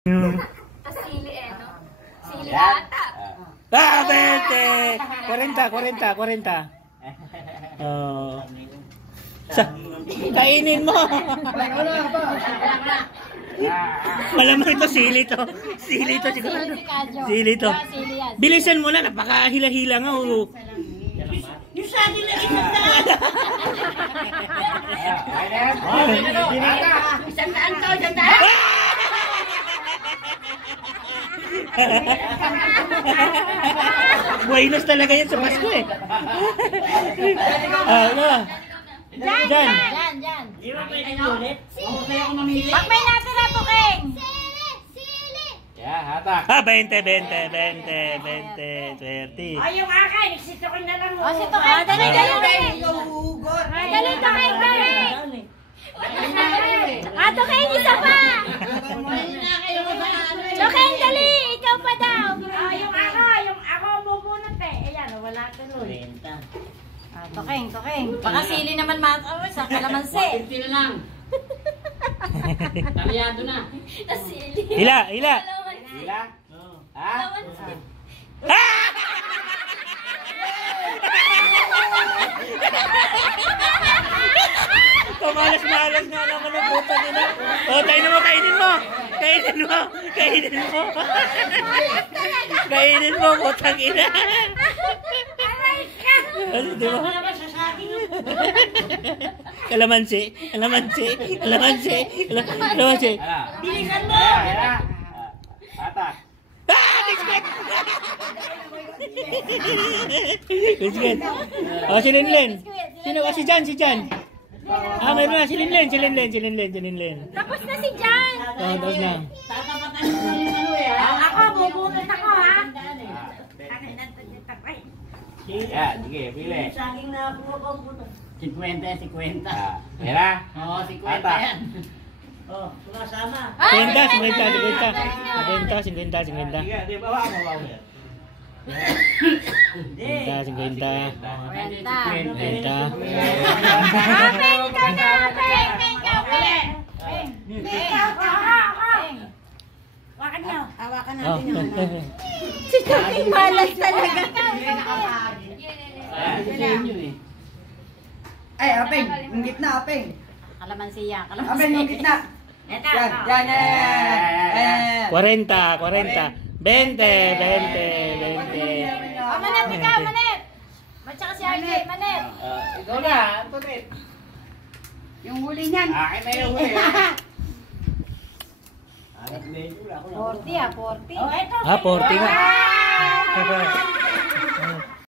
Sili no? Sili ata. 20! 40. Oh. Kainin mo. Malamang ito sili to. Sili to sigurado. Sili to. Bilisan mo na, napakahila-hila nga. Yung sa atin na isang daan. Isang daan to, isang daan. Buenos talaga yan sa Pasko eh. Ano? Diyan. Di ba pwede na ulit? Pag may natira to, King. Ya, hatak. 20, 30. Ay, yung akin, iksitokin na lang. O, si Tokeng. Dali, King. Dali, Tokeng. Tokeng, isa pa. Tokeng, dali. Ikaw pa daw. Yung ako bubunot eh. Ayan, wala tuloy. Tokeng. Baka sili naman sa kalamansi. Hindi na lang. Talyado na. Sili. Hila. Hila? Ha? Pamalas-malas nga naman ang puta nila. O, tayo naman, kainin mo, putang ina. Ano, di ba? Kalamansi. Bilisan mo! Hatak. Biscuit. Oh, si Linlen. Sino? Si Jan. Meron na. Si Linlen. Tapos na si Jan. Oh, tapos na. Tatapatan mo na yung ano eh. Ako, bubunot ako ha. Ya, sige, pili. Saging na ako mabubuto. 50. Pera? Oo, 50 Hatak. yan. Oh, sumasama. 50. Sige, di bawa mo. 50. Kwenta. 50. Wakan nyo. Hawakan Oh. Si Tokeng malas talaga. Ay, Apeng, yung gitna, Apeng. Kalamansi yan. Apeng, yung gitna. Eto. Yan. 40. 20. Manet, ikaw, Manet. Matsaka si RJ, Manet. Ikaw na, Antoinette. Yung huli niyan. Akin na yung huli. 40. Oh, eto. 40 nga.